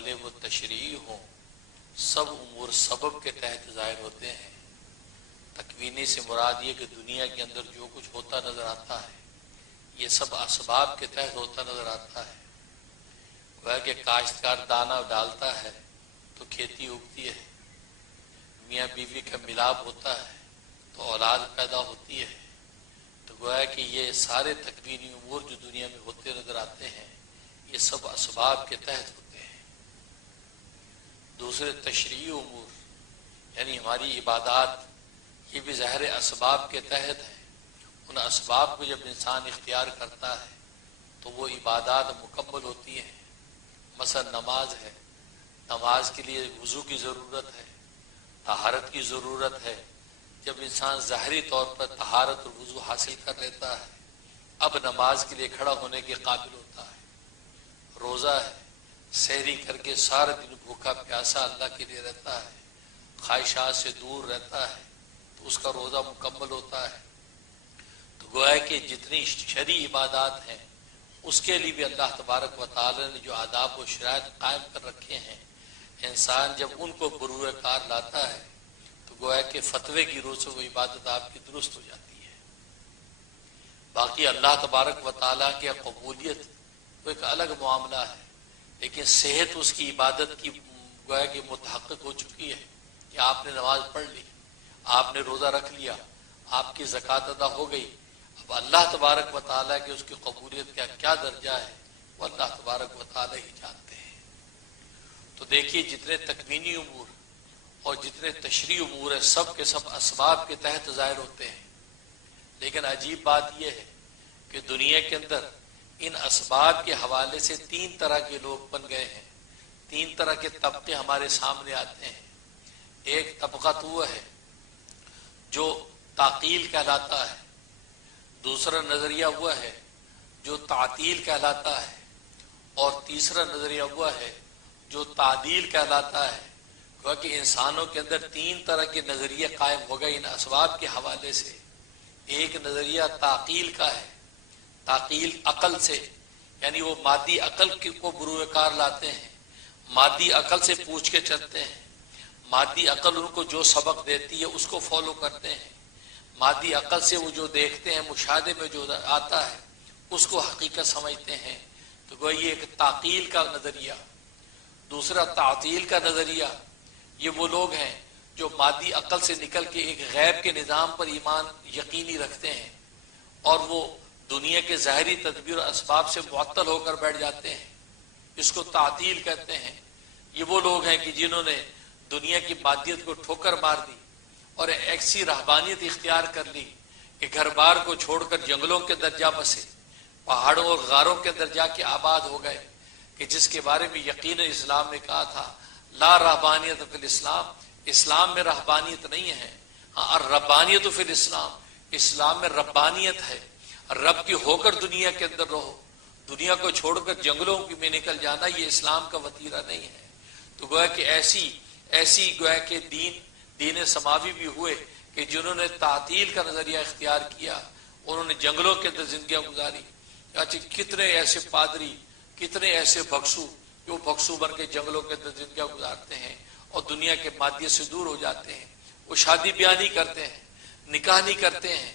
بھلے وہ تشریعی ہوں، سب امور سبب کے تحت ظاہر ہوتے ہیں۔ تکوینی سے مراد یہ کہ دنیا کے اندر جو کچھ ہوتا نظر آتا ہے یہ سب اسباب کے تحت ہوتا نظر آتا ہے۔ وہ کہ کاشتکار دانہ ڈالتا ہے تو کھیتی اگتی ہے، میاں بیوی کا ملاپ ہوتا ہے تو اولاد پیدا ہوتی ہے۔ تو گویا کہ یہ سارے تکوینی امور جو دنیا میں ہوتے نظر آتے ہیں یہ سب اسباب کے تحت ہوتے ہیں۔ دوسرے تشریعی امور یعنی ہماری عبادات یہ بھی ظاہر اسباب کے تحت ہیں۔ ان اسباب کو جب انسان اختیار کرتا ہے تو وہ عبادات مکمل ہوتی ہیں۔ مثلا نماز ہے، نماز کے لیے وضو کی ضرورت ہے، طہارت کی ضرورت ہے۔ جب انسان ظاہری طور پر طہارت اور وضو حاصل کر لیتا ہے اب نماز کے لیے کھڑا ہونے کے قابل ہوتا ہے۔ روزہ ہے، سحری کر کے سارا دن بھوکا پیاسا اللہ کے لیے رہتا ہے، خواہشات سے دور رہتا ہے تو اس کا روزہ مکمل ہوتا ہے۔ تو گویا کہ جتنی شرعی عبادات ہیں اس کے لیے بھی اللہ تبارک و تعالی نے جو آداب و شرائط قائم کر رکھے ہیں، انسان جب ان کو بروئے کار لاتا ہے تو گویا کہ فتوے کی روح سے وہ عبادت آپ کی درست ہو جاتی ہے۔ باقی اللہ تبارک و تعالیٰ کی قبولیت وہ ایک الگ معاملہ ہے، لیکن صحت اس کی عبادت کی گویا کہ متحقق ہو چکی ہے کہ آپ نے نماز پڑھ لی، آپ نے روزہ رکھ لیا، آپ کی زکوٰۃ ادا ہو گئی۔ اب اللہ تبارک و تعالیٰ کی اس کی قبولیت کا کیا درجہ ہے وہ اللہ تبارک و تعالیٰ ہی جانتے ہیں۔ تو دیکھیے جتنے تکوینی امور اور جتنے تشریعی امور ہیں سب کے سب اسباب کے تحت ظاہر ہوتے ہیں، لیکن عجیب بات یہ ہے کہ دنیا کے اندر ان اسباب کے حوالے سے تین طرح کے لوگ بن گئے ہیں، تین طرح کے طبقے ہمارے سامنے آتے ہیں۔ ایک طبقہ تو وہ ہے جو تعقیل کہلاتا ہے، دوسرا نظریہ وہ ہے جو تعطیل کہلاتا ہے، اور تیسرا نظریہ وہ ہے جو تعدیل کہلاتا ہے۔ کیونکہ انسانوں کے اندر تین طرح کے نظریے قائم ہو گئے ان اسباب کے حوالے سے۔ ایک نظریہ تعقیل کا ہے، تعقیل عقل سے، یعنی وہ مادی عقل کو بروئے کار لاتے ہیں، مادی عقل سے پوچھ کے چلتے ہیں، مادی عقل ان کو جو سبق دیتی ہے اس کو فالو کرتے ہیں، مادی عقل سے وہ جو دیکھتے ہیں مشاہدے میں جو آتا ہے اس کو حقیقت سمجھتے ہیں۔ تو وہ یہ ایک تعقیل کا نظریہ۔ دوسرا تعطیل کا نظریہ، یہ وہ لوگ ہیں جو مادی عقل سے نکل کے ایک غیب کے نظام پر ایمان یقینی رکھتے ہیں اور وہ دنیا کے ظاہری تدبیر و اسباب سے معطل ہو کر بیٹھ جاتے ہیں، اس کو تعطیل کہتے ہیں۔ یہ وہ لوگ ہیں کہ جنہوں نے دنیا کی مادیت کو ٹھوکر مار دی اور ایسی رہبانیت اختیار کر لی کہ گھر بار کو چھوڑ کر جنگلوں کے اندر جا بسے، پہاڑوں اور غاروں کے اندر جا کے آباد ہو گئے، کہ جس کے بارے میں یقیناً اسلام نے کہا تھا لا رہبانیت فی الاسلام، اسلام میں رہبانیت نہیں ہے، ہاں الربانیت فی الاسلام، اسلام میں ربانیت ہے، رب کی ہو کر دنیا کے اندر رہو، دنیا کو چھوڑ کر جنگلوں میں نکل جانا یہ اسلام کا وتیرہ نہیں ہے۔ تو گویا کہ ایسی گویا کہ دین سماوی بھی ہوئے کہ جنہوں نے تعطیل کا نظریہ اختیار کیا، انہوں نے جنگلوں کے اندر زندگیاں گزاری۔ کتنے ایسے پادری، کتنے ایسے بھکسو جو بھکسو بن کے جنگلوں کے اندر زندگیاں گزارتے ہیں اور دنیا کے مادیت سے دور ہو جاتے ہیں، وہ شادی بیاہ نہیں کرتے ہیں، نکاح نہیں کرتے ہیں۔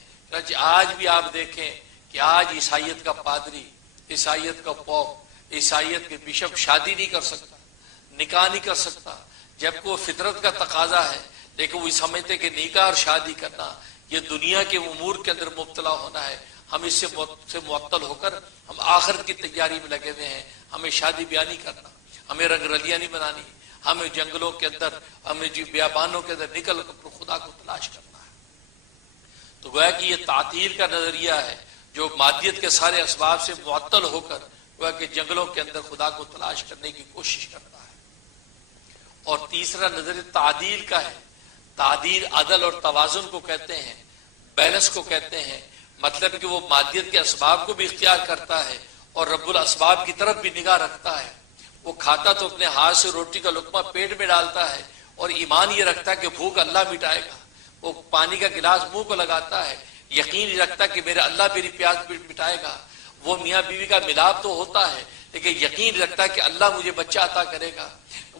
آج بھی آپ دیکھیں کہ آج عیسائیت کا پادری، عیسائیت کا پوپ، عیسائیت کے بشپ شادی نہیں کر سکتا، نکاح نہیں کر سکتا، جبکہ وہ فطرت کا تقاضا ہے، لیکن وہ سمجھتے کہ نکاح اور شادی کرنا یہ دنیا کے امور کے اندر مبتلا ہونا ہے۔ ہم اس سے معطل ہو کر ہم آخرت کی تیاری میں لگے ہوئے ہیں، ہمیں شادی بیاہ نہیں کرنا، ہمیں رنگ رلیاں نہیں بنانی، ہمیں جنگلوں کے اندر، ہمیں بیابانوں کے اندر نکل کر خدا کو تلاش کرنا ہے۔ تو گویا کہ یہ تعطیل کا نظریہ ہے جو مادیت کے سارے اسباب سے معطل ہو کر گویا کہ جنگلوں کے اندر خدا کو تلاش کرنے کی کوشش کرتا ہے۔ اور تیسرا نظریہ تعدیل کا ہے۔ تعدیل عدل اور توازن کو کہتے ہیں، بیلنس کو کہتے ہیں، مطلب کہ وہ مادیت کے اسباب کو بھی اختیار کرتا ہے اور رب الاسباب کی طرف بھی نگاہ رکھتا ہے۔ وہ کھاتا تو اپنے ہاتھ سے روٹی کا لقمہ پیٹ میں ڈالتا ہے اور ایمان یہ رکھتا ہے کہ بھوک اللہ مٹائے گا۔ وہ پانی کا گلاس منہ کو لگاتا ہے، یقین رکھتا ہے کہ میرا اللہ میری پیاس مٹائے گا۔ وہ میاں بیوی کا ملاپ تو ہوتا ہے لیکن یقین رکھتا ہے کہ اللہ مجھے بچہ عطا کرے گا.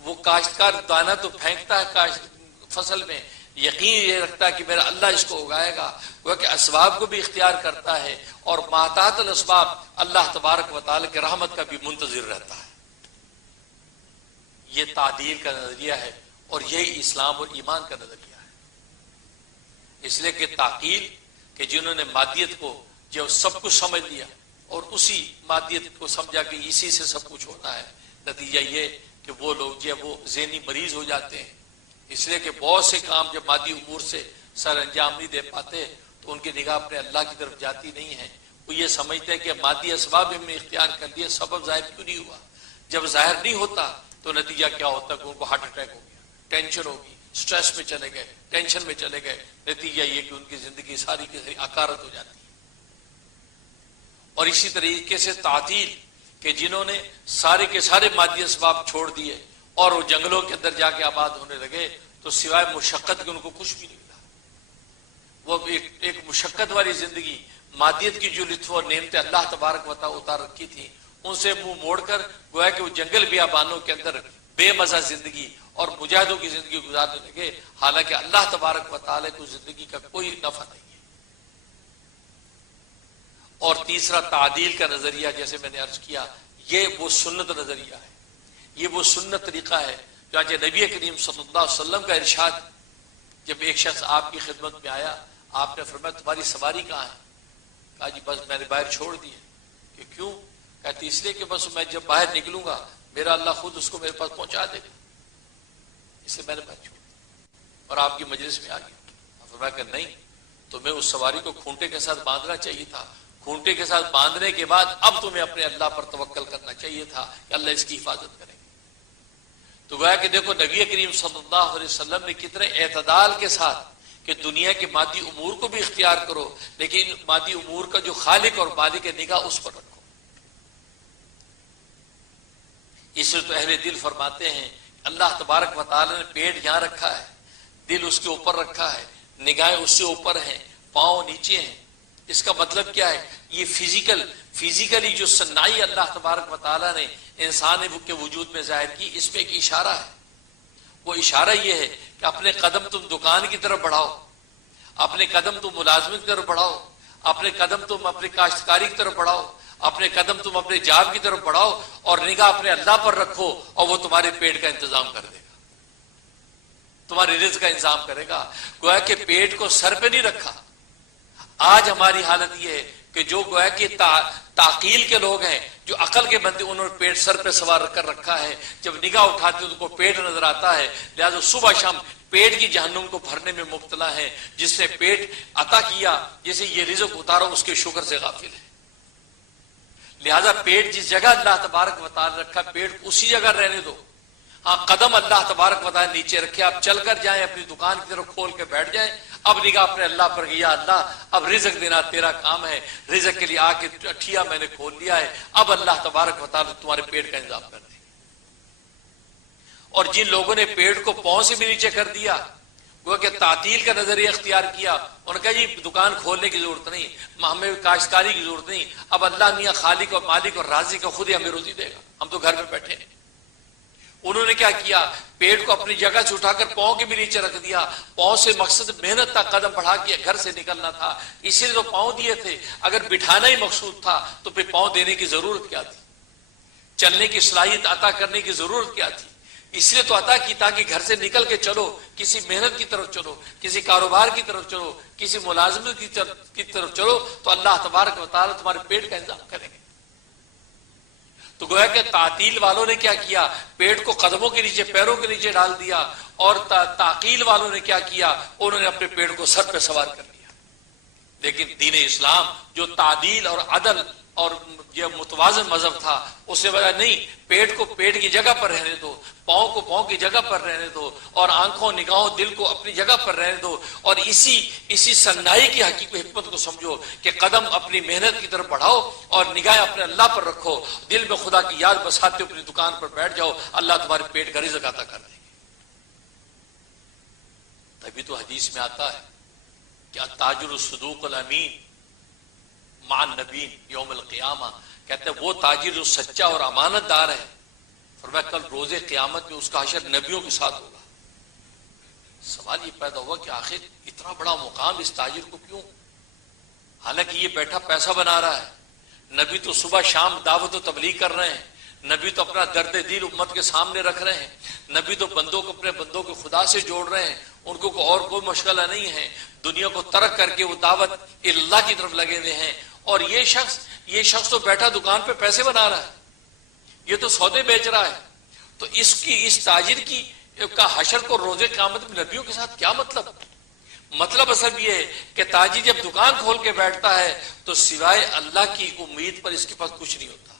وہ کاشتکار دانہ تو پھینکتا ہے فصل میں، یقین یہ رکھتا ہے کہ میرا اللہ اس کو اگائے گا. وہ کہ اسباب کو بھی اختیار کرتا ہے اور ماتحت الاسباب اللہ تبارک و تعالی کے رحمت کا بھی منتظر رہتا ہے. یہ تعدیل کا نظریہ ہے اور یہی اسلام اور ایمان کا نظریہ ہے. اس لیے کہ تعقیل کہ جنہوں نے مادیت کو جو سب کچھ سمجھ لیا اور اسی مادیت کو سمجھا کہ اسی سے سب کچھ ہوتا ہے، نتیجہ یہ کہ وہ لوگ جو وہ ذہنی مریض ہو جاتے ہیں. اس لیے کہ بہت سے کام جب مادی امور سے سر انجام نہیں دے پاتے تو ان کی نگاہ اپنے اللہ کی طرف جاتی نہیں ہے. وہ یہ سمجھتے ہیں کہ مادی اسباب ہم نے اختیار کر لیے، سبب ظاہر کیوں نہیں ہوا. جب ظاہر نہیں ہوتا تو نتیجہ کیا ہوتا کہ ان کو ہارٹ اٹیک ہو گیا، ٹینشن ہوگی، سٹریس میں چلے گئے، ٹینشن میں چلے گئے. نتیجہ یہ کہ ان کی زندگی ساری کی ساری عکارت ہو جاتی ہے. اور اسی طریقے سے تعطیل کہ جنہوں نے سارے کے سارے مادی اسباب چھوڑ دیے اور وہ جنگلوں کے اندر جا کے آباد ہونے لگے تو سوائے مشقت کے ان کو کچھ بھی نہیں ملا. وہ ایک مشقت والی زندگی، مادیت کی جو لطف اور نعمتیں اللہ تبارک و تعالی اتار رکھی تھی ان سے منہ موڑ کر گویا کہ وہ جنگل بیابانوں کے اندر بے مزہ زندگی اور مجاہدوں کی زندگی گزارنے لگے، حالانکہ اللہ تبارک و تعالی کو زندگی کا کوئی نفع نہیں ہے. اور تیسرا تعدیل کا نظریہ، جیسے میں نے عرض کیا، یہ وہ سنت نظریہ ہے، یہ وہ سنت طریقہ ہے. چنانچہ نبی کریم صلی اللہ علیہ وسلم کا ارشاد، جب ایک شخص آپ کی خدمت میں آیا، آپ نے فرمایا تمہاری سواری کہاں ہے؟ کہا جی بس میں نے باہر چھوڑ دی ہے. کہ کیوں؟ کہتے اس لیے کہ بس میں جب باہر نکلوں گا میرا اللہ خود اس کو میرے پاس پہنچا دے گا، اس لیے میں نے باہر چھوڑ دیا اور آپ کی مجلس میں آ گیا. فرمایا کہ نہیں، تمہیں اس سواری کو کھونٹے کے ساتھ باندھنا چاہیے تھا. کھونٹے کے ساتھ باندھنے کے بعد اب تمہیں اپنے اللہ پر توکل کرنا چاہیے تھا کہ اللہ اس کی حفاظت کرے. تو گویا کہ دیکھو نبی کریم صلی اللہ علیہ وسلم نے کتنے اعتدال کے ساتھ کہ دنیا کے مادی امور کو بھی اختیار کرو لیکن مادی امور کا جو خالق اور مالک نگاہ اس پر رکھو. اس لیے تو اہل دل فرماتے ہیں اللہ تبارک و تعالی نے پیٹ یہاں رکھا ہے، دل اس کے اوپر رکھا ہے، نگاہیں اس سے اوپر ہیں، پاؤں نیچے ہیں. اس کا مطلب کیا ہے؟ یہ فزیکلی جو صنائی اللہ تبارک و تعالی نے انسان کے وجود میں ظاہر کی، اس میں ایک اشارہ ہے. وہ اشارہ یہ ہے کہ اپنے قدم تم دکان کی طرف بڑھاؤ، اپنے قدم تم ملازمت کی طرف بڑھاؤ، اپنے قدم تم اپنی کاشتکاری کی طرف بڑھاؤ، اپنے قدم تم اپنے جاب کی طرف بڑھاؤ اور نگاہ اپنے اللہ پر رکھو اور وہ تمہارے پیٹ کا انتظام کر دے گا، تمہارے رزق کا انتظام کرے گا. گویا کہ پیٹ کو سر پہ نہیں رکھا. آج ہماری حالت یہ ہے کہ جو گویا کہ تعقیل کے لوگ ہیں، جو عقل کے بندے، انہوں نے پیٹ سر پہ سوار کر رکھا ہے. جب نگاہ اٹھاتے ہیں تو ان کو پیٹ نظر آتا ہے، لہذا صبح شام پیٹ کی جہنم کو بھرنے میں مبتلا ہے. جس نے پیٹ عطا کیا، جسے یہ رزق اتارا، اس کے شکر سے غافل ہے. لہذا پیٹ جس جگہ اللہ تبارک و تعالی رکھا، پیٹ اسی جگہ رہنے دو. ہاں قدم اللہ تبارک و تعالی نیچے رکھے، آپ چل کر جائیں، اپنی دکان کی طرف کھول کے بیٹھ جائیں. اب نگاہ اپنے اللہ پر گیا، اللہ اب رزق دینا تیرا کام ہے، رزق کے لیے آ کے اٹھیا میں نے کھول لیا ہے، اب اللہ تبارک و تعالی تمہارے پیٹ کا انتظام کر دے. اور جن لوگوں نے پیٹ کو پاؤں سے بھی نیچے کر دیا، وہ کہ تعطیل کا نظریہ اختیار کیا، انہوں نے کہا جی دکان کھولنے کی ضرورت نہیں، ہمیں کاشتکاری کی ضرورت نہیں، اب اللہ میاں خالق اور مالک اور رازق خود ہی ہمیں روزی دے گا، ہم تو گھر میں بیٹھے ہیں. انہوں نے کیا کیا؟ پیٹ کو اپنی جگہ سے اٹھا کر پاؤں کے بھی نیچے رکھ دیا. پاؤں سے مقصد محنت تھا، قدم بڑھا کے گھر سے نکلنا تھا، اسی لیے تو پاؤں دیے تھے. اگر بٹھانا ہی مقصود تھا تو پھر پاؤں دینے کی ضرورت کیا تھی؟ چلنے کی صلاحیت عطا کرنے کی ضرورت کیا تھی؟ اس لیے تو عطا کی تاکہ گھر سے نکل کے چلو، کسی محنت کی طرف چلو، کسی کاروبار کی طرف چلو، کسی ملازمت کی طرف چلو تو اللہ تبارک و تعالی تمہارے پیٹ کا انتظام کریں گے. تو گویا کہ تعطیل والوں نے کیا کیا؟ پیٹ کو قدموں کے نیچے، پیروں کے نیچے ڈال دیا. اور تعقیل والوں نے کیا کیا؟ انہوں نے اپنے پیٹ کو سر پہ سوار کر لیا. لیکن دین اسلام جو تعدیل اور عدل اور یہ متوازن مذہب تھا، اس سے وجہ نہیں، پیٹ کو پیٹ کی جگہ پر رہنے دو، پاؤں کو پاؤں کی جگہ پر رہنے دو، اور آنکھوں نگاہوں دل کو اپنی جگہ پر رہنے دو. اور اسی سنائی کی حقیقت حکمت کو سمجھو کہ قدم اپنی محنت کی طرف بڑھاؤ اور نگاہ اپنے اللہ پر رکھو، دل میں خدا کی یاد بساتے اپنی دکان پر بیٹھ جاؤ، اللہ تمہارے پیٹ کا رزق عطا کر دیں گے. تبھی تو حدیث میں آتا ہے کہ التاجر الصدوق الامین مع النبیین یوم القیامہ، کہتے ہیں وہ تاجر جو سچا اور امانت دار ہے، فرمایا کل روز قیامت میں اس کا حشر نبیوں کے ساتھ ہوگا۔ سوال یہ پیدا ہوا کہ آخر اتنا بڑا مقام اس تاجر کو کیوں؟ حالانکہ یہ بیٹھا پیسہ بنا رہا ہے، نبی تو صبح شام دعوت و تبلیغ کر رہے ہیں، نبی تو اپنا درد دل امت کے سامنے رکھ رہے ہیں، نبی تو بندوں کو اپنے بندوں کو خدا سے جوڑ رہے ہیں، ان کو اور کوئی مشغلہ نہیں ہے، دنیا کو ترک کر کے وہ دعوت اللہ کی طرف لگے ہوئے ہیں، اور یہ شخص تو بیٹھا دکان پہ پیسے بنا رہا ہے، یہ تو سودے بیچ رہا ہے۔ تو اس تاجر کا حشر کو روز قیامت میں نبیوں کے ساتھ کیا مطلب اصل یہ ہے کہ تاجر جب دکان کھول کے بیٹھتا ہے تو سوائے اللہ کی امید پر اس کے پاس کچھ نہیں ہوتا۔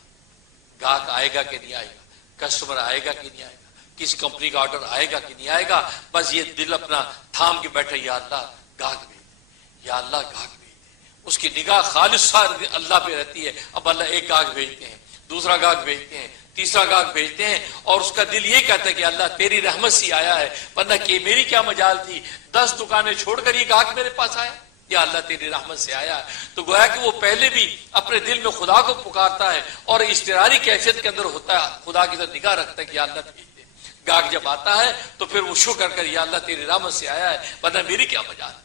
گاہک آئے گا کہ نہیں آئے گا، کسٹمر آئے گا کہ نہیں آئے گا، کس کمپنی کا آرڈر آئے گا کہ نہیں آئے گا، بس یہ دل اپنا تھام کے بیٹھے، یا اللہ گاہک بھیج دے، یا اللہ گاہک بھیج دے۔ اس کی نگاہ خالص اللہ پہ رہتی ہے۔ اب اللہ ایک گاہک بھیجتے ہیں، دوسرا گاہک بھیجتے ہیں، تیسرا گاہک بھیجتے ہیں، اور اس کا دل یہ کہتا ہے کہ اللہ تیری رحمت سے آیا ہے، ورنہ کہ میری کیا مجال تھی، 10 دکانیں چھوڑ کر یہ گاہک میرے پاس آیا، یا اللہ تیری رحمت سے آیا ہے۔ تو گویا کہ وہ پہلے بھی اپنے دل میں خدا کو پکارتا ہے اور اضطراری کیفیت کے اندر ہوتا ہے، خدا کی طرف نگاہ رکھتا ہے کہ یا اللہ بھیج دے۔ گاہک جب آتا ہے تو پھر وہ شکر کر یا اللہ تیری رحمت سے آیا ہے، ورنہ میری کیا مجال ہے۔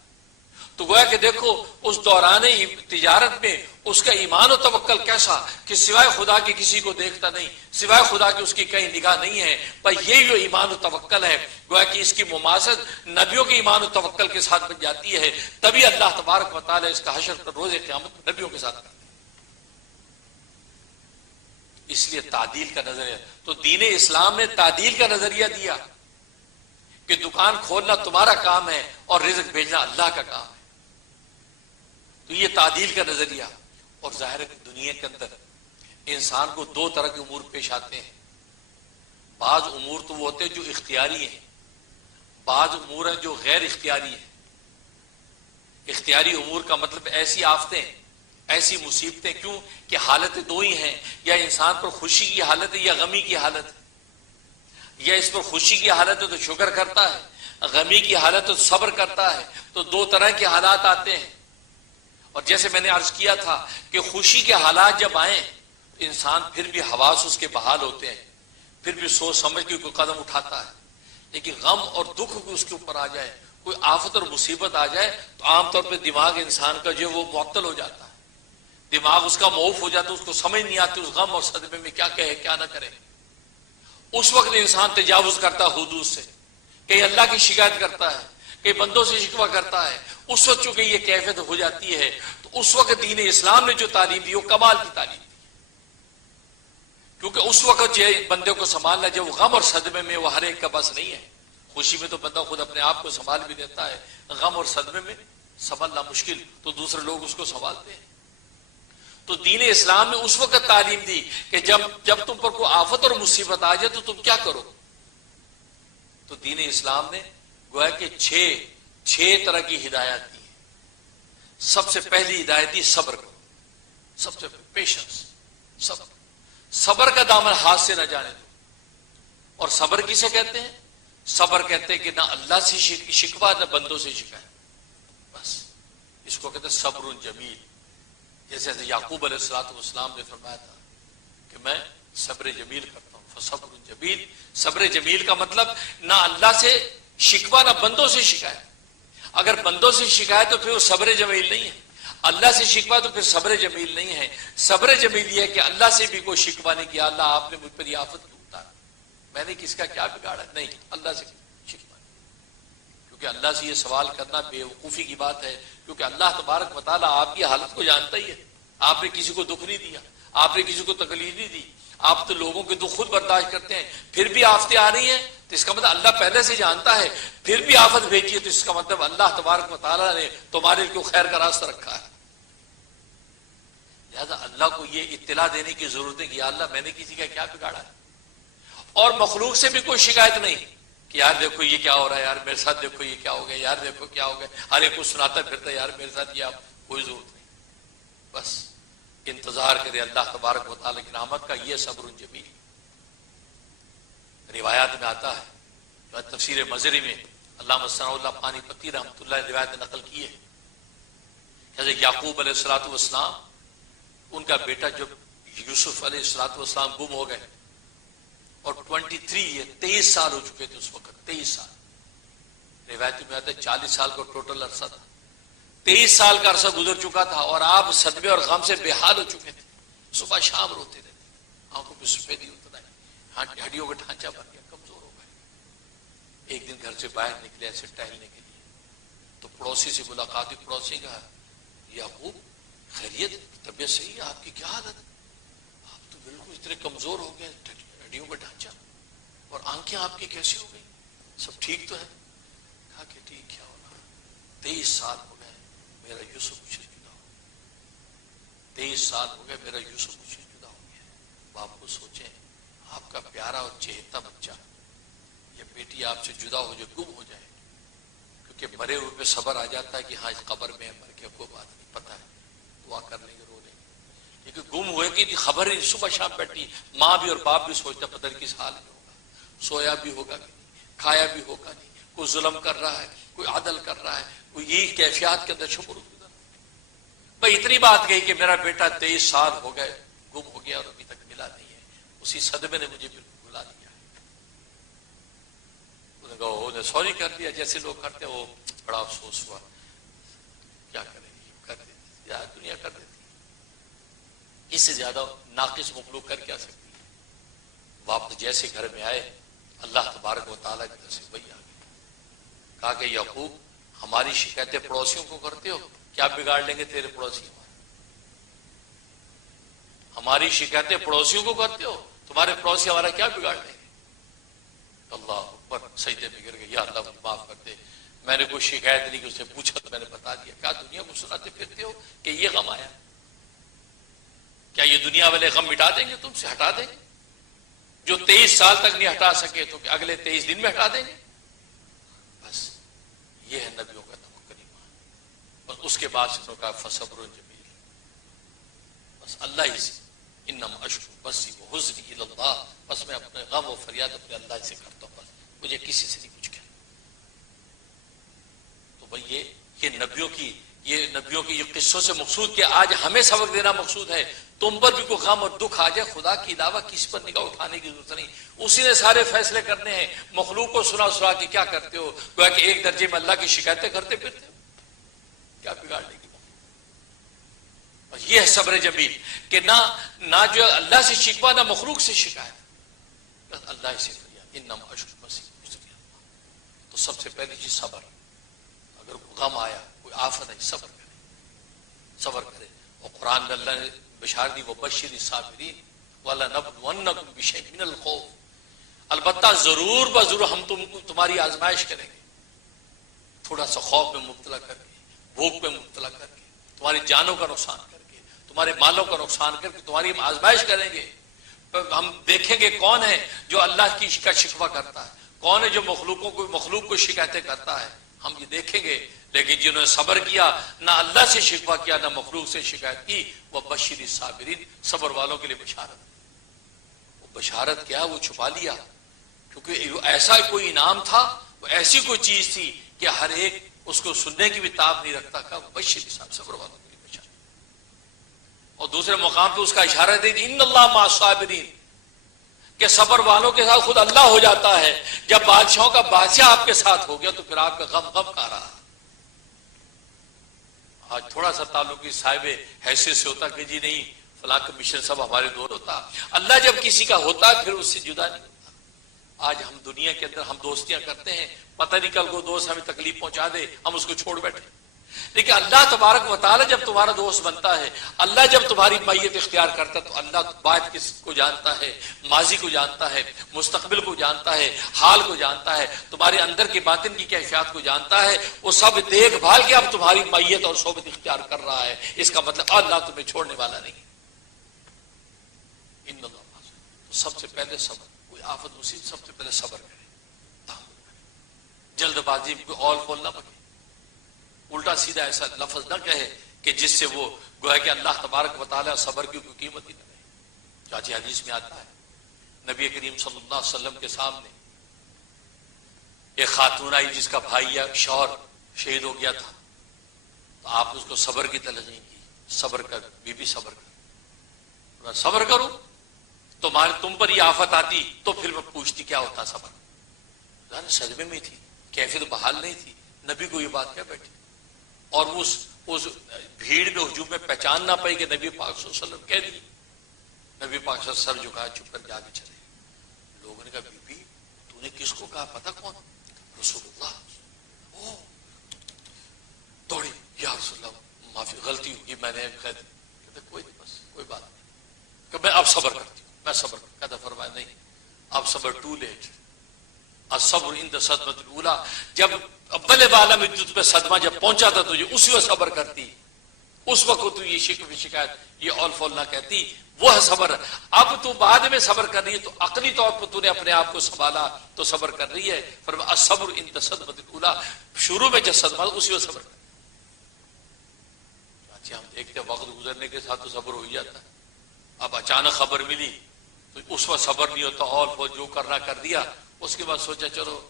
تو گویا کہ دیکھو اس دوران تجارت میں اس کا ایمان و توکل کیسا کہ سوائے خدا کے کسی کو دیکھتا نہیں، سوائے خدا کی اس کی کہیں نگاہ نہیں ہے، پر یہ جو ایمان و توکل ہے گویا کہ اس کی مماثلت نبیوں کے ایمان و توکل کے ساتھ بن جاتی ہے، تبھی اللہ تبارک و تعالی اس کا حشر پر روز قیامت میں نبیوں کے ساتھ کرتے ہیں۔ اس لیے تعدیل کا نظریہ، تو دین اسلام نے تعدیل کا نظریہ دیا کہ دکان کھولنا تمہارا کام ہے اور رزق بھیجنا اللہ کا کام ہے۔ تو یہ تعدیل کا نظریہ، اور ظاہر ہے کہ دنیا کے اندر انسان کو 2 طرح کے امور پیش آتے ہیں۔ بعض امور تو وہ ہوتے ہیں جو اختیاری ہیں، بعض امور ہیں جو غیر اختیاری ہیں۔ اختیاری امور کا مطلب ایسی آفتیں، ایسی مصیبتیں، کیوں کہ حالتیں 2 ہی ہیں، یا انسان پر خوشی کی حالت ہے یا غمی کی حالت ہے، یا اس پر خوشی کی حالت ہے تو شکر کرتا ہے، غمی کی حالت ہے تو صبر کرتا ہے۔ تو 2 طرح کے حالات آتے ہیں، اور جیسے میں نے عرض کیا تھا کہ خوشی کے حالات جب آئیں انسان پھر بھی حواس اس کے بحال ہوتے ہیں، پھر بھی سوچ سمجھ کے کوئی قدم اٹھاتا ہے، لیکن غم اور دکھ کو اس کے اوپر آ جائے، کوئی آفت اور مصیبت آ جائے تو عام طور پہ دماغ انسان کا جو وہ معطل ہو جاتا ہے، دماغ اس کا معوف ہو جاتا ہے، اس کو سمجھ نہیں آتی اس غم اور صدمے میں کیا کہے کیا نہ کرے۔ اس وقت انسان تجاوز کرتا ہے حدود سے، کہیں اللہ کی شکایت کرتا ہے، کئی بندوں سے شکوہ کرتا ہے۔ اس وقت چونکہ یہ کیفیت ہو جاتی ہے تو اس وقت دین اسلام نے جو تعلیم دی وہ کمال کی تعلیم دی، کیونکہ اس وقت جو بندے کو سنبھالنا جب وہ غم اور صدمے میں، وہ ہر ایک کا بس نہیں ہے۔ خوشی میں تو بندہ خود اپنے آپ کو سنبھال بھی دیتا ہے، غم اور صدمے میں سنبھالنا مشکل، تو دوسرے لوگ اس کو سنبھالتے ہیں۔ تو دین اسلام نے اس وقت تعلیم دی کہ جب تم پر کوئی آفت اور مصیبت آ جائے تو تم کیا کرو۔ تو دین اسلام نے گویا کہ 6 طرح کی ہدایات دی۔ سب سے پہلی ہدایت دی صبر کو، سب سے پیشنس، صبر کا دامن ہاتھ سے نہ جانے دو۔ اور صبر کسے کہتے ہیں؟ صبر کہتے ہیں کہ نہ اللہ سے شکوہ نہ بندوں سے شکایت، بس اس کو کہتے ہیں صبر جمیل۔ جیسے یعقوب علیہ السلام نے فرمایا تھا کہ میں صبر جمیل کرتا ہوں، فصبر جمیل۔ صبر جمیل کا مطلب نہ اللہ سے شکوہ نہ بندوں سے شکایت۔ اگر بندوں سے شکایت تو پھر وہ صبر جمیل نہیں ہے، اللہ سے شکوہ تو پھر صبر جمیل نہیں ہے۔ صبر جمیل یہ ہے کہ اللہ سے بھی کوئی شکوہ نہیں کیا، اللہ آپ نے مجھ پر یہ آفت کیوں اتارا، میں نے کس کا کیا بگاڑا، نہیں، اللہ سے شکوہ نہیں۔ کیونکہ اللہ سے یہ سوال کرنا بے وقوفی کی بات ہے، کیونکہ اللہ تبارک و تعالیٰ آپ کی حالت کو جانتا ہی ہے۔ آپ نے کسی کو دکھ نہیں دیا، آپ نے کسی کو تکلیف نہیں دی، آپ تو لوگوں کے دکھ خود برداشت کرتے ہیں، پھر بھی آفتیں آ رہی ہیں تو اس کا مطلب اللہ پہلے سے جانتا ہے، پھر بھی آفت بھیجی ہے تو اس کا مطلب اللہ تبارک و تعالیٰ نے تمہارے لیے خیر کا راستہ رکھا ہے۔ لہذا اللہ کو یہ اطلاع دینے کی ضرورت ہے کہ یا اللہ میں نے کسی کا کیا بگاڑا ہے۔ اور مخلوق سے بھی کوئی شکایت نہیں کہ یار دیکھو یہ کیا ہو رہا ہے، یار میرے ساتھ دیکھو یہ کیا ہو گیا، یار دیکھو کیا ہو گیا، ہر ایک کو سناتا پھرتا یار میرے ساتھ یہ، کوئی ضرورت نہیں، بس انتظار کرے اللہ تبارک و تعالیٰ کی رحمت کا۔ یہ صبر جمیل۔ روایات میں آتا ہے، تفسیر مزری میں علامہ ثناء اللہ پانی پتی رحمۃ اللہ روایت نقل کی ہے، حضرت یعقوب علیہ السلام ان کا بیٹا جب یوسف علیہ السلام گم ہو گئے اور 23 سال ہو چکے تھے اس وقت. 23 سال روایت میں آتا ہے 40 سال کا ٹوٹل عرصہ تھا. 23 سال کا عرصہ گزر چکا تھا اور آپ صدمے اور غم سے بے حال ہو چکے تھے. صبح شام روتے رہتے, آنکھوں پہ سفیدی اتر آئی, ہڈیوں کا ڈھانچہ بن گیا, کمزور ہو گئے. ایک دن گھر سے باہر نکلے ایسے ٹہلنے کے لیے, تو پڑوسی سے ملاقات ہوئی. پڑوسی کہا یعقوب خیریت, طبیعت صحیح ہے, آپ کی کیا حالت ہے؟ آپ تو بالکل اتنے کمزور ہو گئے, ہڈیوں کا ڈھانچہ, اور آنکھیں آپ کی کیسی ہو گئی, سب ٹھیک تو ہے؟ کہا کہ ٹھیک کیا ہونا, 23 سال ہو گئے میرا یوسف مجھ سے جدا ہو, 23 سال ہو گئے میرا یوسف مجھ سے جدا ہو گیا. باپ کو سوچیں, آپ کا پیارا اور چہیتا بچہ یا بیٹی آپ سے جدا ہو جائے, گم ہو جائے, کیونکہ مرے ہوئے پہ صبر آ جاتا ہے کہ ہاں اس قبر میں ہے, مر کے کوئی بات نہیں, پتہ ہے دعا کر لیں گے, رو لیں گے. لیکن گم ہوئے کی خبر ہی, صبح شام بیٹھی ماں بھی اور باپ بھی سوچتا پتہ نہیں کس حال میں ہوگا, سویا بھی ہوگا کہ نہیں, کھایا بھی ہوگا نہیں, کوئی ظلم کر رہا ہے, کوئی عدل کر رہا ہے, کوئی یہی کیفیات کے اندر شکر گزار. بھائی اتنی بات کہی کہ میرا بیٹا 23 سال ہو گئے گم ہو گیا اور ابھی تک ملا نہیں ہے. اسی صدمے نے مجھے بالکل بلا دیا. انہوں نے سوری کر دیا جیسے لوگ کرتے, وہ بڑا افسوس ہوا, کیا کریں گے, کر دیتی دنیا کر دیتی, اس سے زیادہ ناقص مخلوق کر کیا سکتی ہے. واپس جیسے گھر میں آئے اللہ تبارک و تعالیٰ کی طرف سے وہی آ گئی. کہا کہ یعقوب ہماری شکایتیں پڑوسیوں کو کرتے ہو, کیا بگاڑ لیں گے تیرے پڑوسی؟ ہماری شکایتیں پڑوسیوں کو کرتے ہو, تمہارے پڑوسی ہمارا کیا بگاڑ لیں گے؟ اللہ اکبر, سجدے میں گر گئے, یا اللہ مجھے معاف کر دے, میں نے کوئی شکایت نہیں کی, اس نے پوچھا تو میں نے بتا دیا. کیا دنیا کو سناتے پھرتے ہو کہ یہ غم آیا؟ کیا یہ دنیا والے غم مٹا دیں گے, تم سے ہٹا دیں گے؟ جو 23 سال تک نہیں ہٹا سکے تو اگلے 23 دن میں ہٹا دیں گے؟ بس یہ ہے نبیوں کا توکل ایمان. بس اس کے بعد سے انہوں نے کہا فصبر جمیل, بس اللہ ہی سے, انما اشکو بسی وحزنی الی اللہ, بس میں اپنے غم و فریاد اپنے اللہ سے کرتا ہوں, بس مجھے کسی سے نہیں کچھ کہنا. تو بھئی یہ نبیوں کی یہ قصوں سے مقصود کہ آج ہمیں سبق دینا مقصود ہے. تم پر بھی کوئی غم اور دکھ آ جائے, خدا کے علاوہ کسی پر نگاہ اٹھانے کی ضرورت نہیں, اسی نے سارے فیصلے کرنے ہیں. مخلوق کو سنا کے کیا کرتے ہو, گویا کہ ایک درجے میں اللہ کی شکایتیں کرتے پھرتے ہو, کیا بگاڑنے کی بات. اور یہ ہے صبر جمیل کہ نہ جو اللہ سے شکوہ نہ مخلوق سے شکایت, بس اللہ سے فریاد, انما اشکو بسی وحزنی اللہ. تو سب سے پہلی چیز صبر. اگر غم آیا, کوئی آفت آئی, صبر کرے, صبر کرے. اور قرآن میں اللہ نے بشارت دی, وبشر الصابرین وَلَنَبْلُوَنَّكُمْ بِشَيْءٍ مِّنَ الْخَوْفِ, البتہ ضرور بضرور ہم تمہاری آزمائش کریں گے, تھوڑا سا خوف میں مبتلا کر کے, بھوک میں مبتلا کر کے, تمہاری جانوں کا نقصان کر کے, تمہارے مالوں کا نقصان کر کے تمہاری ہم آزمائش کریں گے. ہم دیکھیں گے کون ہے جو اللہ کی کا شکوہ کرتا ہے, کون ہے جو مخلوق کو شکایتیں کرتا ہے, ہم یہ دیکھیں گے. لیکن جنہوں نے صبر کیا, نہ اللہ سے شکوہ کیا نہ مخلوق سے شکایت کی, وہ بشیر الصابرین, صبر والوں کے لیے بشارت. وہ بشارت کیا, وہ چھپا لیا, کیونکہ ایسا کوئی انعام تھا, وہ ایسی کوئی چیز تھی کہ ہر ایک اس کو سننے کی بھی تاب نہیں رکھتا. کا بشیر الصابرین, صبر والوں کے لیے بشارت. اور دوسرے مقام پہ اس کا اشارہ دے دی, ان اللہ مع الصابرین, کہ صبر والوں کے ساتھ خود اللہ ہو جاتا ہے. جب بادشاہوں کا بادشاہ آپ کے ساتھ ہو گیا تو پھر آپ کا غم کا رہا. آج تھوڑا سا تعلق صاحب حیثیت سے ہوتا کہ جی نہیں فلاں کمیشن صاحب ہمارے دور ہوتا. اللہ جب کسی کا ہوتا پھر اس سے جدا نہیں ہوتا. آج ہم دنیا کے اندر ہم دوستیاں کرتے ہیں, پتہ نہیں کل کو دوست ہمیں تکلیف پہنچا دے, ہم اس کو چھوڑ بیٹھے. لیکن اللہ تبارک و تعالی جب تمہارا دوست بنتا ہے, اللہ جب تمہاری معیت اختیار کرتا ہے, تو اللہ بات کس کو جانتا ہے, ماضی کو جانتا ہے, مستقبل کو جانتا ہے, حال کو جانتا ہے, تمہارے اندر کے باطن کی کیفیات کو جانتا ہے. وہ سب دیکھ بھال کے اب تمہاری معیت اور صحبت اختیار کر رہا ہے. اس کا مطلب اللہ تمہیں چھوڑنے والا نہیں. ان اللہ, تو سب سے پہلے صبر, کوئی آفت اسی سب سے پہلے صبر کرے, جلد بازی میں کوئی اول کھول نہ بنے, الٹا سیدھا ایسا لفظ نہ کہے کہ جس سے وہ گویا کہ اللہ تبارک و تعالیٰ صبر کی کوئی قیمت ہی نہ رہے. چاچی حدیث میں آتا ہے نبی کریم صلی اللہ علیہ وسلم کے سامنے ایک خاتون آئی جس کا بھائی یا شوہر شہید ہو گیا تھا, تو آپ اس کو صبر کی تلقین کی, صبر کر بی بی, صبر کر. میں صبر کروں تم پر یہ آفت آتی تو پھر میں پوچھتی کیا ہوتا صبر. صدمے میں تھی, کیفیت بحال نہیں تھی, نبی کو یہ بات کیا بیٹھی, اور اس بھیڑ میں ہجوم میں پہچان نہ پائی کہ نبی پاک صلی اللہ علیہ وسلم کہہ دی. نبی پاک صلی اللہ علیہ وسلم سر جھکا چپ کر جا کے چلے. لوگوں نے کہا بی بی تو نے کس کو کہا, پتا کون؟ رسول اللہ. دوڑی, یا رسول اللہ معافی غلطی ہوگی, میں نے کہتے کوئی نہیں, بس کوئی بات نہیں, کہ میں اب صبر کرتی ہوں, میں صبر کہتا. فرمایا نہیں, اب صبر ٹو لیٹ. الصبر عند صدمۃ الاولی, جب اول والا میں تجھ پہ صدمہ جب پہنچا تھا تجھے اسی وقت صبر کرتی, اس وقت تو یہ شکایت یہ اول فول نہ کہتی, وہ ہے صبر. اب تو بعد میں صبر کر رہی ہے تو عقلی طور پر تو نے اپنے آپ کو سنبھالا تو صبر کر رہی ہے. فرمایا الصبر عند صدمۃ الاولی, شروع میں جب صدمہ اسی وقت صبر کر. اچھا ہم دیکھتے وقت گزرنے کے ساتھ تو صبر ہو ہی جاتا ہے. اب اچانک خبر ملی تو اس وقت صبر نہیں ہوتا, اور وہ جو کرنا کر دیا. اس کے بعد سوچا چلو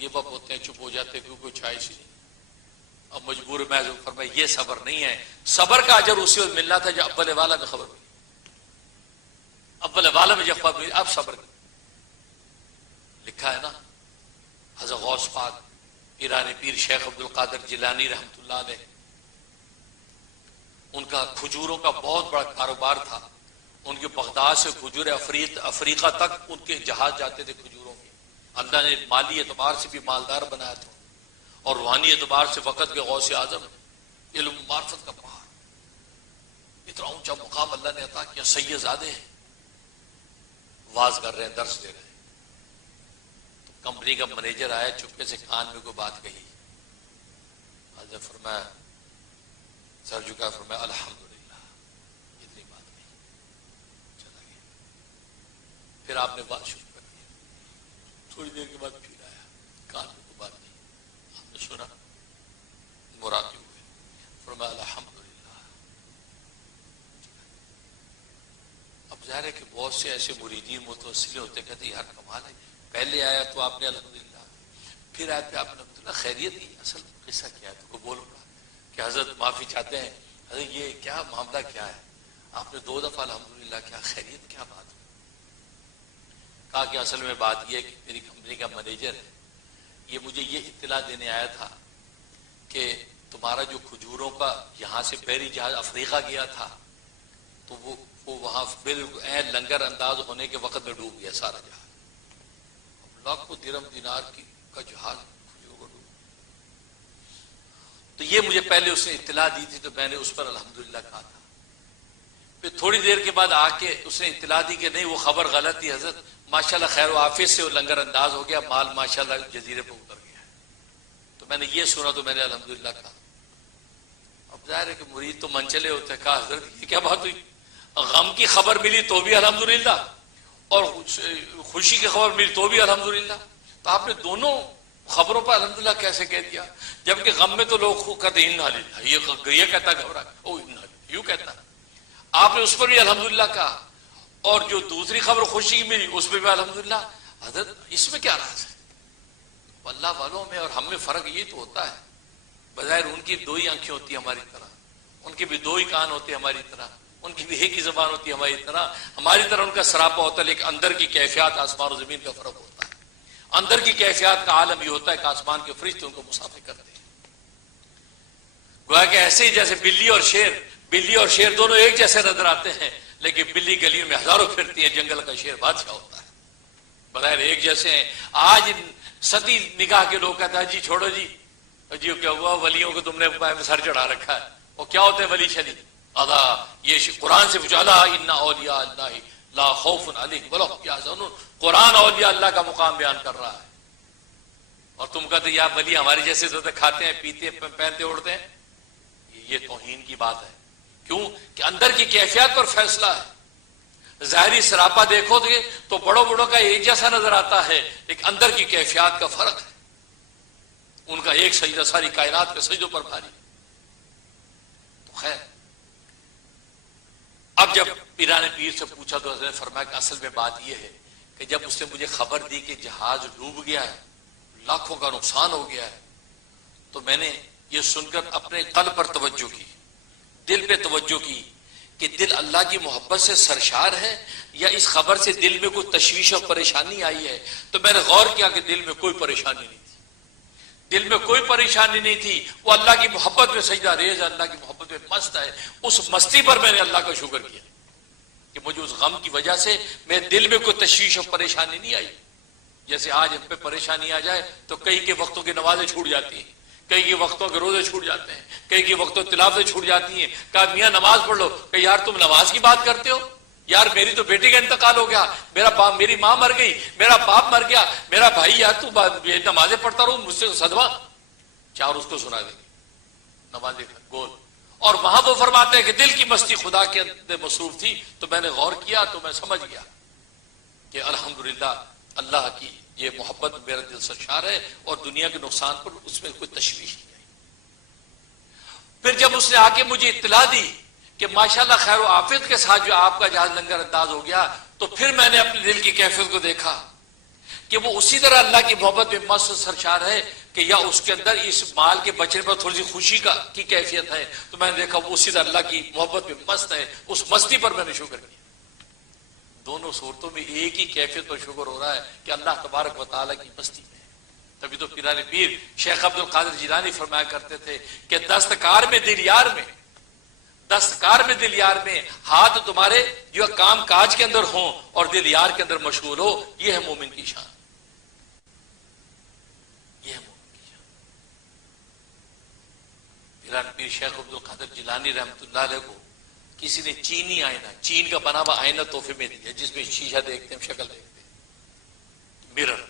گیو اپ ہوتے ہیں, چپ ہو جاتے ہیں, کیونکہ چوائس ہی نہیں, اب مجبور میں. فرمایا یہ صبر نہیں ہے, صبر کا اجر اسی وقت ملنا تھا جب اول والا میں خبر ملی. اول والا میں جب خبر ملی اب صبر. لکھا ہے نا حضرت غوث پاک ایرانی پیر شیخ عبد القادر جیلانی رحمۃ اللہ علیہ, ان کا کھجوروں کا بہت بڑا کاروبار تھا. ان کے بغداد سے کھجور افریقہ تک ان کے جہاز جاتے تھے کھجوروں کے. اللہ نے مالی اعتبار سے بھی مالدار بنایا تھا, اور روحانی اعتبار سے وقت کے غوث اعظم, علم معرفت کا پہاڑ, اتنا اونچا مقام اللہ نے عطا کیا. سید زادے ہیں, واز کر رہے ہیں, درس دے رہے ہیں. تو کمپنی کا مینیجر آیا, چپکے سے کان میں کوئی بات کہی. حضرت فرمایا, سر جھکا, فرمایا الحمدللہ, اتنی بات نہیں, چلا گیا. پھر آپ نے بات شروع کر دی. تھوڑی دیر کے بعد پھر آیا, کان میں کوئی بات نہیں, آپ نے سنا, مراقب ہوئے. فرمایا الحمدللہ. اب ظاہر ہے کہ بہت سے ایسے مریدین متوسلے ہوتے, کہتے یار کمال ہے, پہلے آیا تو آپ نے الحمدللہ, پھر آیا پہ آپ نے الحمدللہ. خیریت نہیں, اصل قصہ کیا ہے تو کو بول پڑا کہ حضرت معافی چاہتے ہیں, حضرت یہ کیا معاملہ کیا ہے, آپ نے 2 دفعہ الحمدللہ کیا, خیریت کیا بات ہے. کہا کہ اصل میں بات یہ ہے کہ میری کمپنی کا مینیجر ہے, یہ مجھے یہ اطلاع دینے آیا تھا کہ تمہارا جو کھجوروں کا یہاں سے بحری جہاز افریقہ گیا تھا تو وہ وہاں بالکل لنگر انداز ہونے کے وقت میں ڈوب گیا سارا جہاز. لاکھوں درہم دینار کا جہاز کھجوروں کو ڈوب. تو یہ مجھے پہلے اس نے اطلاع دی تھی تو میں نے اس پر الحمدللہ کہا تھا. پھر تھوڑی دیر کے بعد آ کے اس نے اطلاع دی کہ نہیں وہ خبر غلط تھی حضرت, ماشاءاللہ خیر و عافیت سے وہ لنگر انداز ہو گیا, مال ماشاءاللہ جزیرے پہ اتر گیا. تو میں نے یہ سنا تو میں نے الحمدللہ کہا. اب ظاہر ہے کہ مرید تو منچلے ہوتے ہیں. کہا حضرت یہ کیا بات ہوئی, غم کی خبر ملی تو بھی الحمدللہ, اور خوشی کی خبر ملی تو بھی الحمدللہ. تو آپ نے دونوں خبروں پر الحمدللہ کیسے کہہ دیا, جبکہ غم میں تو لوگ کہتے ہیں انا للہ, یہ کہتا گھبرا, او انا للہ, یوں کہتا. آپ نے اس پر بھی الحمدللہ کہا, اور جو دوسری خبر خوشی کی ملی اس پہ بھی الحمدللہ. حضرت اس میں کیا راز ہے؟ اللہ والوں میں اور ہم میں فرق یہ تو ہوتا ہے, بظاہر ان کی 2 ہی آنکھیں ہوتی ہیں ہماری طرح, ان کے بھی 2 ہی کان ہوتے ہیں ہماری طرح, ان کی بھی 1 ہی زبان ہوتی ہے ہماری طرح. ہماری طرح ان کا سراپا ہوتا ہے, لیکن اندر کی کیفیات آسمان و زمین کا فرق ہوتا ہے. اندر کی کیفیات کا عالم یہ ہوتا ہے کہ آسمان کے فرشتے ان کو مسافر کرتے ہیں. گویا کہ ایسے ہی جیسے بلی اور شیر دونوں ایک جیسے نظر آتے ہیں, لیکن بلی گلیوں میں ہزاروں پھرتی ہے, جنگل کا شیر بادشاہ ہوتا ہے. بظاہر ایک جیسے ہیں. آج ستی نگاہ کے لوگ کہتے ہیں جی چھوڑو جی کیا ہوا, ولیوں کو تم نے سر چڑھا رکھا ہے, وہ کیا ہوتے ہیں ولی شلی. ادا یہ قرآن سے پوچھا لا ان اولیاء اللہ لا خوف علیہم ولا هم يحزنون. قرآن اولیاء اللہ کا مقام بیان کر رہا ہے, اور تم کہتے یا ولی ہمارے جیسے تو کھاتے ہیں پیتے ہیں پہنتے اڑتے ہیں. یہ توہین کی بات ہے. کیوں کہ اندر کی کیفیات پر فیصلہ ہے. ظاہری سراپا دیکھو گے تو بڑوں کا ایک جیسا نظر آتا ہے, لیکن اندر کی کیفیات کا فرق ہے. ان کا ایک سجدہ ساری کائنات کے سجدوں پر بھاری. تو خیر, اب جب پیران پیر سے پوچھا تو حضرت نے فرمایا کہ اصل میں بات یہ ہے کہ جب اس نے مجھے خبر دی کہ جہاز ڈوب گیا ہے, لاکھوں کا نقصان ہو گیا ہے, تو میں نے یہ سن کر اپنے قلب پر توجہ کی, دل پہ توجہ کی کہ دل اللہ کی محبت سے سرشار ہے یا اس خبر سے دل میں کوئی تشویش اور پریشانی آئی ہے. تو میں نے غور کیا کہ دل میں کوئی پریشانی نہیں تھی، دل میں کوئی پریشانی نہیں تھی. وہ اللہ کی محبت میں سجدہ ریز ہے، اللہ کی محبت میں مست ہے. اس مستی پر میں نے اللہ کا شکر کیا کہ مجھے اس غم کی وجہ سے میرے دل میں کوئی تشویش اور پریشانی نہیں آئی. جیسے آج ہم پہ پریشانی آ جائے تو کئی کے وقتوں کی نمازیں چھوٹ جاتی ہیں، کئی کے وقتوں کے روزے چھوٹ جاتے ہیں، کئی کے وقتوں تلاوتیں چھوٹ جاتی ہیں. کہا میاں نماز پڑھ لو، کہ یار تم نماز کی بات کرتے ہو؟ یار میری تو بیٹی کا انتقال ہو گیا، میری ماں مر گئی، میرا باپ مر گیا، میرا بھائی، یار تو نمازیں پڑھتا رہو، مجھ سے صدمہ. چار اس کو سنا دیں گے نمازیں گول. اور وہاں وہ فرماتے ہیں کہ دل کی مستی خدا کے اندر مصروف تھی. تو میں نے غور کیا تو میں سمجھ گیا کہ الحمدللہ اللہ کی یہ محبت میرا دل سرشار ہے اور دنیا کے نقصان پر اس میں کوئی تشویش نہیں آئی. پھر جب اس نے آ کے مجھے اطلاع دی کہ ماشاءاللہ خیر و عافیت کے ساتھ جو آپ کا جہاز لنگر انداز ہو گیا، تو پھر میں نے اپنے دل کی کیفیت کو دیکھا کہ وہ اسی طرح اللہ کی محبت میں مست سرشار ہے کہ یا اس کے اندر اس مال کے بچنے پر تھوڑی سی خوشی کی کیفیت ہے. تو میں نے دیکھا وہ اسی طرح اللہ کی محبت میں مست ہے. اس مستی پر میں نے شکر کیا. دونوں صورتوں میں ایک ہی کیفیت پر شکر ہو رہا ہے کہ اللہ تبارک و تعالیٰ کی مستی میں. تبھی تو پیران پیر شیخ عبد القادر جیلانی فرمایا کرتے تھے کہ دستکار میں دل یار میں، دستکار میں دل یار میں، ہاتھ تمہارے جو کام کاج کے اندر ہوں اور دل یار کے اندر مشغول ہو. یہ ہے مومن کی شان، یہ ہے مومن کی شان. پیران پیر شیخ عبد القادر جیلانی رحمۃ اللہ علیہ کو کسی نے چینی آئینہ، چین کا بنا ہوا آئینہ تحفے میں دیا، جس میں شیشہ دیکھتے ہیں، شکل دیکھتے ہیں، مرر،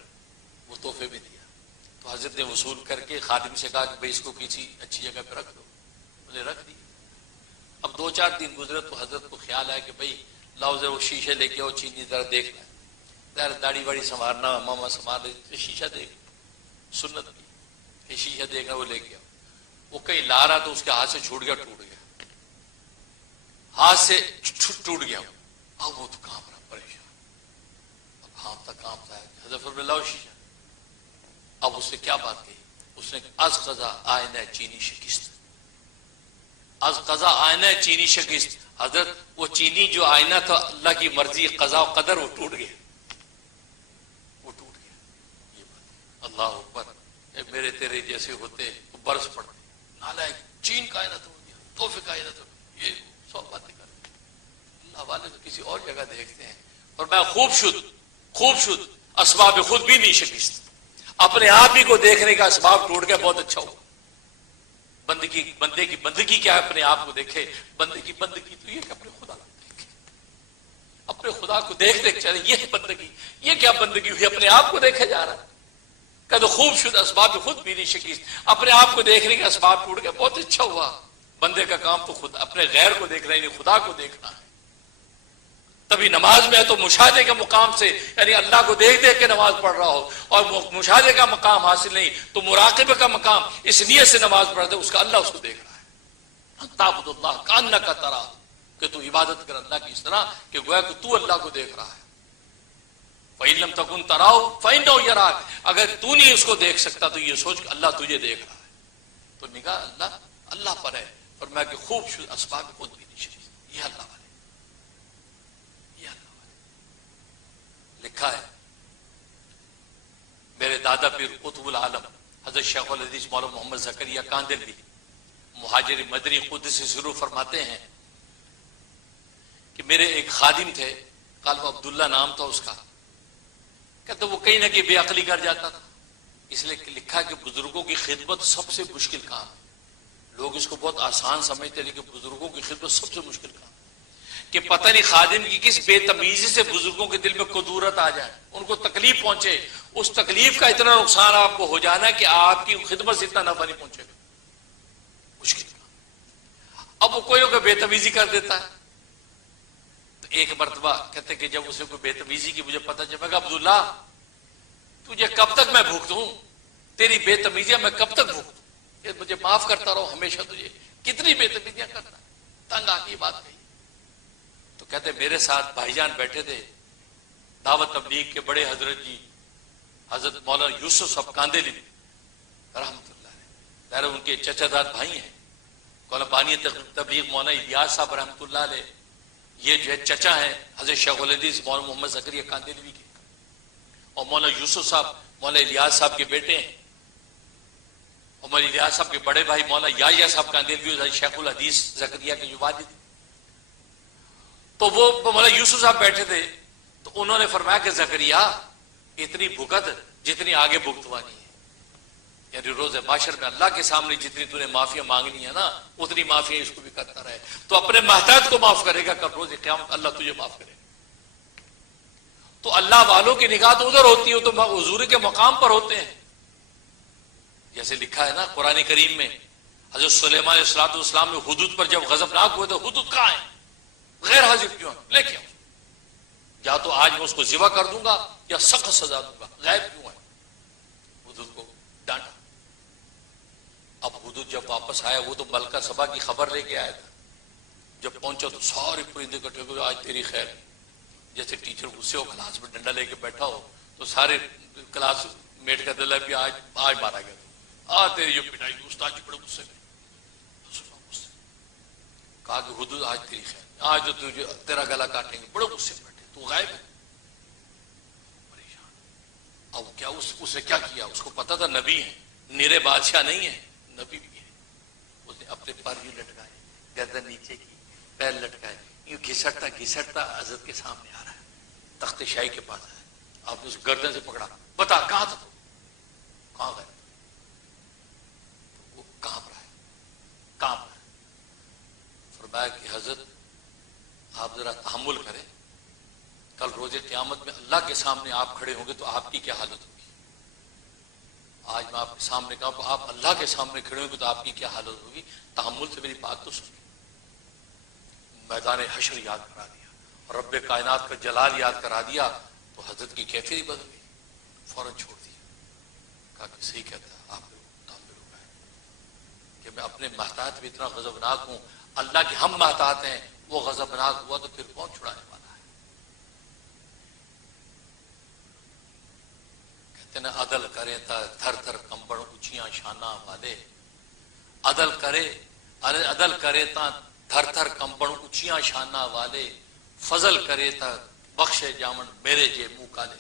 وہ تحفے میں دیا. تو حضرت نے وصول کر کے خادم سے کہا کہ بھئی اس کو کسی اچھی جگہ پہ رکھ دو. انہوں نے رکھ دیا. اب 2-4 دن گزرے تو حضرت کو خیال آیا کہ بھئی لاؤ ذرا وہ شیشے لے کے آؤ، چینی ذرا دیکھنا ہے. ذرا داڑھی واڑی سنوارنا، ماما سنوار رہے، شیشہ دیکھ، سنت کی یہ شیشہ دیکھنا، وہ لے کے آؤ. وہ کہیں لا رہا تو اس کے ہاتھ سے چھوٹ گیا، ٹوٹ گیا، ہاتھ سے ٹوٹ گیا. اب وہ تو کانپ رہا، پریشان، اب کانپتا ہے. حضرت فرمایا لاؤ شیشہ. اب اس نے کیا بات کہی؟ اس نے از قضا آئینہ چینی شکست، از قضا آئینہ چینی شکست. حضرت وہ چینی جو آئینہ تھا، اللہ کی مرضی قضا و قدر، وہ ٹوٹ گیا، وہ ٹوٹ گیا. یہ بات اللہ اکبر. میرے تیرے جیسے ہوتے وہ برس پڑتے، نالائق، چین کا آئینہ تو ہو گیا، تحفے کا آئینہ تو یہ سو باتیں کرتے. اللہ والے تو کسی اور جگہ دیکھتے ہیں. اور میں خوب شد اسباب خود بھی نہیں شکست. اپنے آپ ہی کو دیکھنے کا اسباب ٹوٹ گیا، بہت اچھا ہوا. بندے کی بندگی کیا ہے؟ اپنے آپ کو دیکھے. بندے کی بندگی تو یہ کہ اپنے خدا کو دیکھے، اپنے خدا کو دیکھ چلے. یہ بندگی، یہ کیا بندگی ہوئی؟ اپنے آپ کو دیکھا جا رہا ہے. کہ تو خوب شد اسباب خود بھی نہیں شکست. اپنے آپ کو دیکھنے کا اسباب ٹوٹ گیا، بہت اچھا ہوا. بندے کا کام تو خود اپنے غیر کو دیکھنا ہے، نہیں خدا کو دیکھنا ہے. تبھی نماز میں ہے تو مشاہدے کے مقام سے، یعنی اللہ کو دیکھ کے نماز پڑھ رہا ہو، اور مشاہدے کا مقام حاصل نہیں تو مراقبے کا مقام اس نیت سے نماز پڑھتے اس کا اللہ اس کو دیکھ رہا ہے. تعبد اللہ کأنک تراہ، کہ تو عبادت کر اللہ کی اس طرح کہ گویا کہ تو اللہ کو دیکھ رہا ہے. فإن لم تكن تراه فإنه يراك، اگر تو نہیں اس کو دیکھ سکتا تو یہ سوچ کہ اللہ تجھے دیکھ رہا ہے. تو نگاہ اللہ پر ہے. فرمایا کہ خوب شد اسباب خود بھی نہیں شکست. یہ اللہ والے، یہ اللہ والے. لکھا ہے میرے دادا پیر قطب العالم حضرت شیخ الحدیث مولانا محمد زکریا کاندلوی مہاجر مدنی قدس سے شروع فرماتے ہیں کہ میرے ایک خادم تھے، قالب عبداللہ نام تھا اس کا. کہتے وہ کہیں نہ کہیں بے عقلی کر جاتا تھا. اس لیے لکھا کہ بزرگوں کی خدمت سب سے مشکل کام ہے. لوگ اس کو بہت آسان سمجھتے لیکن بزرگوں کی خدمت سب سے مشکل کام ہے. کہ پتہ نہیں خادم کی کس بے تمیزی سے بزرگوں کے دل میں کدورت آ جائے، ان کو تکلیف پہنچے، اس تکلیف کا اتنا نقصان آپ کو ہو جانا کہ آپ کی خدمت سے اتنا نفع نہیں پہنچے گا. مشکل کام. اب وہ کوئی نہ کوئی بے تمیزی کر دیتا ہے. تو ایک مرتبہ کہتے کہ جب اسے کوئی بے تمیزی کی مجھے پتہ چلا، میں کہا عبداللہ تجھے کب تک میں بھوکتوں، تیری بے تمیزیاں میں کب تک بھوکتوں، مجھے معاف کرتا رہو ہمیشہ، تجھے کتنی بے تمیزیاں کرنا. تنگ آ کے بات کہی. تو کہتے میرے ساتھ بھائی جان بیٹھے تھے، دعوت تبلیغ کے بڑے حضرت جی حضرت مولانا یوسف صاحب کاندلی رحمۃ اللہ علیہ، ان کے چچا دار بھائی ہیں. بانی تبلیغ مولانا الیاس صاحب رحمۃ اللہ علیہ، یہ جو ہے چچا ہیں حضرت شیخ الحدیث مولانا محمد زکریا کاندھلوی کے، اور مولانا یوسف صاحب مولانا الیاس صاحب کے بیٹے ہیں، اور مولانا الیاس صاحب کے بڑے بھائی مولانا یحییٰ صاحب کاندھلوی حضرت شیخ الحدیث زکریا کے جو والد، تو وہ مولانا یوسف صاحب بیٹھے تھے، تو انہوں نے فرمایا کہ زکریا اتنی بھگت جتنی آگے بھگتوانی ہے، یعنی روز معاشر میں اللہ کے سامنے جتنی تو نے معافیاں مانگنی ہے نا، اتنی معافیاں اس کو بھی کرتا رہے، تو اپنے محتاج کو معاف کرے گا، کل روز قیامت اللہ تجھے معاف کرے گا۔ تو اللہ والوں کی نگاہ تو ادھر ہوتی ہے، تو حضور کے مقام پر ہوتے ہیں، جیسے لکھا ہے نا قرآن کریم میں، حضرت سلیمان علیہ الصلوۃ والسلام نے حدود پر جب غضبناک ہوئے تو حدود کہاں ہیں، غیر حاضر کیوں ہیں، لے کے آؤ، یا تو آج میں اس کو ذبح کر دوں گا یا سخت سزا دوں گا، غائب کیوں ہے، حدود کو ڈانٹا۔ اب حدود جب واپس آیا، وہ تو ملکہ سبا کی خبر لے کے آیا تھا، جب پہنچا تو سارے پرندے اکٹھے ہوئے، آج تیری خیر، جیسے ٹیچر غصے ہو کلاس میں ڈنڈا لے کے بیٹھا ہو تو سارے کلاس میٹ کا دل ہے بھی آج مارا گیا، تیری جو پٹائی استاد جی بڑے غصے میں، کہا کہ حدود آج تیری خیر، آج تو تجھے تیرا گلا کاٹیں گے، بڑے غصے میں بیٹھے، تو غائب ہے، پریشان۔ اب کیا اس نے کیا کیا، اس کو پتا تھا نبی ہیں، نیرے بادشاہ نہیں ہے، نبی بھی ہے، اس نے اپنے پر یوں لٹکائے، گردن نیچے کی، پیر لٹکائے، یوں گھسٹتا گھسٹتا حضرت کے سامنے آ رہا ہے، تخت شاہی کے پاس آیا، آپ نے اس گردن سے پکڑا، بتا کہاں تھا تو، کہاں گئے، وہ کانپ رہا ہے، فرمایا کہ حضرت آپ ذرا تحمل کریں، کل روز قیامت میں اللہ کے سامنے آپ کھڑے ہوں گے تو آپ کی کیا حالت ہوگی، آج میں آپ کے سامنے کہا کہ آپ اللہ کے سامنے کھڑے ہوں گے تو آپ کی کیا حالت ہوگی، تحمل سے میری بات تو سنیں۔ میدان حشر یاد کرا دیا اور رب کائنات کا جلال یاد کرا دیا، تو حضرت کی کیفیت ہی بدل گئی، فوراً چھوڑ دیا، کہا کہ صحیح کہتا ہے، آپ تعبیر ہو گئے کہ میں اپنے محتاط بھی اتنا غضبناک ہوں، اللہ کے ہم محتاط ہیں، وہ غضبناک ہوا تو پھر کون چھڑانے والا ہے۔ کہتے ہیں عدل کرے تا تھر تھر کمبڑ اونچیاں شانہ والے، عدل کرے تا تھر تھر کمبڑ اونچیاں شانہ والے، فضل کرے تا بخشے جامن میرے جے منہ کالے۔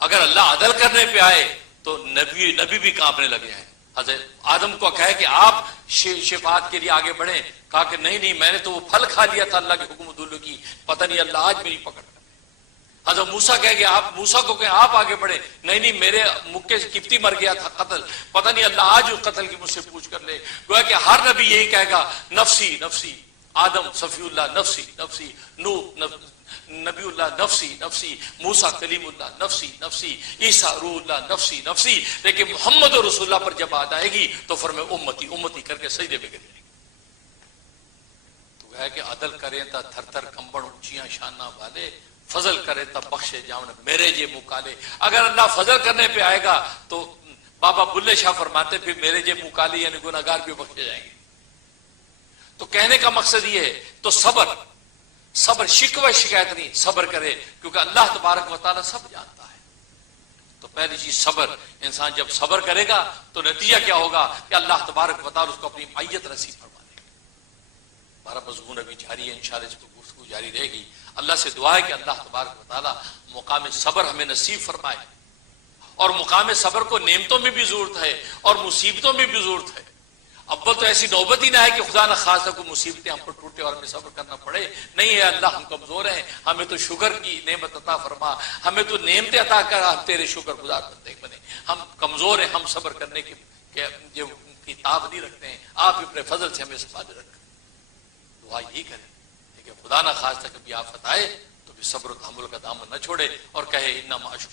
اگر اللہ عدل کرنے پہ آئے تو نبی بھی کانپنے لگے ہیں۔ حضرت آدم کو کہے کہ آپ شفاعت کے لیے آگے بڑھیں، کہا کہ نہیں میں نے تو وہ پھل کھا لیا تھا اللہ کے حکم دلو کی، پتہ نہیں اللہ آج میری پکڑ کر۔ حضرت موسیٰ کہے کہ آپ موسیٰ کو کہیں آپ آگے بڑھیں، نہیں میرے مکے سے کپتی مر گیا تھا قتل، پتہ نہیں اللہ آج اس قتل کی مجھ سے پوچھ کر لے۔ گویا کہ ہر نبی یہی کہے گا نفسی نفسی، آدم صفی اللہ نفسی نفسی، نوح نبی اللہ نفسی نفسی، موسیٰ کلیم اللہ نفسی نفسی، عیسیٰ روح اللہ نفسی نفسی، لیکن محمد رسول اللہ پر جب بات آئے گی تو فرمائے امتی امتی کر کے سجدے میں گر جائے گی۔ تو ہے کہ عدل کریں تا تھر تھر کمبڑ اونچیاں شانہ والے، فضل کرے تا بخشے جاؤں میرے جے مکالے۔ اگر اللہ فضل کرنے پہ آئے گا تو بابا بلے شاہ فرماتے پھر میرے جے مکالے یعنی گناہگار بھی بخشے جائیں گے۔ تو کہنے کا مقصد یہ ہے، تو صبر شکوہ شکایت نہیں، صبر کرے، کیونکہ اللہ تبارک و تعالیٰ سب جانتا ہے۔ تو پہلی چیز صبر، انسان جب صبر کرے گا تو نتیجہ کیا ہوگا کہ اللہ تبارک و تعالیٰ اس کو اپنی معیت نصیب فرما دے گا۔ ہمارا مضمون ابھی جاری ہے، انشاءاللہ اس کو گفتگو جاری رہے گی۔ اللہ سے دعا ہے کہ اللہ تبارک و تعالیٰ مقام صبر ہمیں نصیب فرمائے، اور مقام صبر کو نعمتوں میں بھی ضرورت ہے اور مصیبتوں میں بھی ضرورت ہے۔ اول تو ایسی نوبت ہی نہ ہے کہ خدا نہ خاصہ کوئی مصیبتیں ہم پر ٹوٹے اور ہمیں صبر کرنا پڑے، نہیں ہے اللہ ہم کمزور ہیں، ہمیں تو شکر کی نعمت عطا فرما، ہمیں تو نعمتیں عطا کر ہم تیرے شکر گزار بندے بنے، ہم کمزور ہیں، ہم صبر کرنے کی تاب نہیں رکھتے ہیں، آپ اپنے فضل سے ہمیں سفاد رکھیں۔ دعا یہی کریں کہ خدا نہ خاصہ کبھی آفت آئے تو بھی صبر و تحمل کا دامن نہ چھوڑے اور کہے انما اشکو